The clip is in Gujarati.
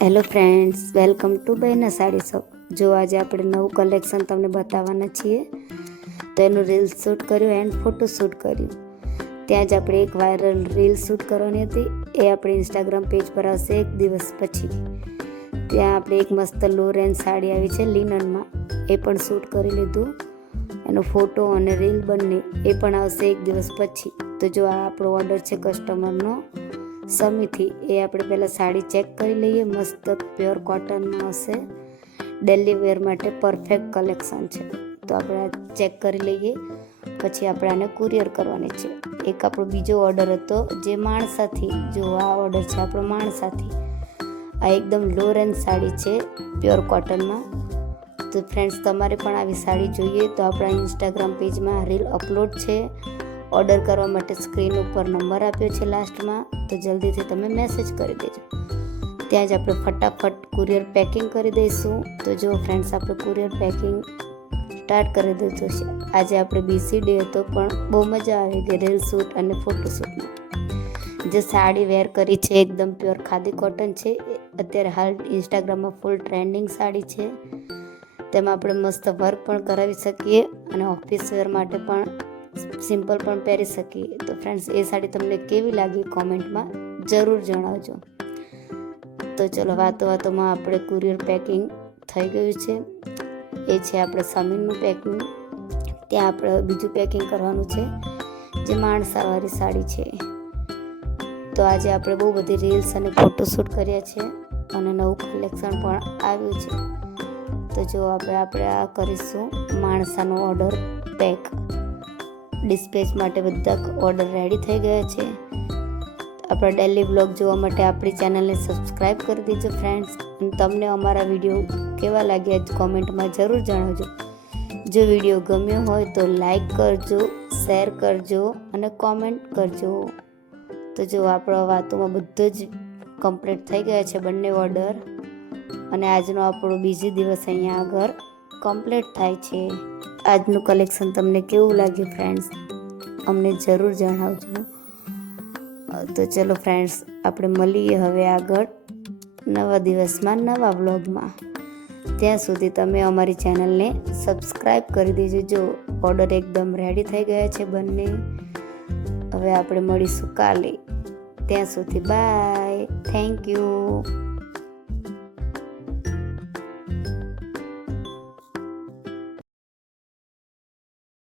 Hello friends, welcome to Behna sari shop. જો આજે આપણે નવું કલેક્શન તમને બતાવવાના છીએ. તો એનું રીલ શૂટ કર્યું એન્ડ ફોટો શૂટ કર્યું. ત્યાં જ આપણે એક વાયરલ રીલ શૂટ કરવાની હતી. એ આપણે ઇન્સ્ટાગ્રામ પેજ પર આવશે એક દિવસ પછી. ત્યાં આપણે એક મસ્ત લો રેન્જ સાડી આવી છે લિનનમાં, એ પણ શૂટ કરી લીધું. એનો ફોટો અને રીલ બંને એ પણ આવશે એક દિવસ પછી. તો જો આ આપણો ઓર્ડર છે કસ્ટમરનો સમીથી. એ આપણે પહેલાં સાડી ચેક કરી લઈએ. મસ્ત પ્યોર કોટનમાં હશે, ડેલી વેર માટે પરફેક્ટ કલેક્શન છે. તો આપણે આ ચેક કરી લઈએ, પછી આપણે આને કુરિયર કરવાની છે. એક આપણો બીજો ઓર્ડર હતો જે માણસાથી. જો આ ઓર્ડર છે આપણો માણસાથી. આ એકદમ લો રેન્જ સાડી છે પ્યોર કોટનમાં. તો ફ્રેન્ડ્સ, તમારે પણ આવી સાડી જોઈએ તો આપણા ઇન્સ્ટાગ્રામ પેજમાં રીલ અપલોડ છે. ઓર્ડર કરવા માટે સ્ક્રીન ઉપર નંબર આપ્યો છે લાસ્ટમાં, તો જલ્દીથી તમે મેસેજ કરી દેજો. ત્યાં જ આપણે ફટાફટ કુરિયર પેકિંગ કરી દઈશું. તો જો ફ્રેન્ડ્સ, આપણે કુરિયર પેકિંગ સ્ટાર્ટ કરી દીધું છે. આજે આપણે બીસી ડે હતો, પણ બહુ મજા આવી ગઈ રીલ શૂટ અને ફોટોશૂટમાં. જે સાડી વેર કરી છે એકદમ પ્યોર ખાદી કોટન છે. અત્યારે હાલ ઇન્સ્ટાગ્રામમાં ફૂલ ટ્રેન્ડિંગ સાડી છે. તેમાં આપણે મસ્ત વર્ક પણ કરાવી શકીએ અને ઓફિસ વેર માટે પણ સિમ્પલ પણ પહેરી શકીએ. તો ફ્રેન્ડ્સ, એ સાડી તમને કેવી લાગી કોમેન્ટમાં જરૂર જણાવજો. તો ચલો, વાતોમાં આપણે કુરિયર પેકિંગ થઈ ગયું છે. એ છે આપણે સમીનનું પેકિંગ. ત્યાં આપણે બીજું પેકિંગ કરવાનું છે જે માણસાવાળી સાડી છે. તો આજે આપણે બહુ બધી રીલ્સ અને ફોટોશૂટ કર્યા છે અને નવું કલેક્શન પણ આવ્યું છે. તો જો આપણે આ કરીશું માણસાનો ઓર્ડર પેક. ડિસ્પેચ માટે બધા ઓર્ડર રેડી થઈ ગયા છે. આપણા ડેલી વ્લોગ જોવા માટે આપણી ચેનલને સબસ્ક્રાઈબ કરી દેજો ફ્રેન્ડ્સ. અને તમને અમારા વિડીયો કેવા લાગ્યા કોમેન્ટમાં જરૂર જણાવજો. જો વિડીયો ગમ્યો હોય તો લાઈક કરજો, શેર કરજો અને કોમેન્ટ કરજો. તો જો આપણા વાતોમાં બધું જ કમ્પ્લીટ થઈ ગયા છે બંને ઓર્ડર. અને આજનો આપણો બીજો દિવસ અહીંયા આગળ કમ્પ્લીટ થાય છે. આજનું કલેક્શન તમને કેવું લાગ્યું ફ્રેન્ડ્સ, અમને જરૂર જણાવજો. તો ચલો ફ્રેન્ડ્સ, આપણે મળીએ હવે આગળ નવા દિવસમાં નવા વ્લોગમાં. ત્યાં સુધી તમે અમારી ચેનલને સબસ્ક્રાઈબ કરી દેજો. જો ઓર્ડર એકદમ રેડી થઈ ગયા છે બંને. હવે આપણે મળીશું કાલે. ત્યાં સુધી બાય, થેન્ક યુ.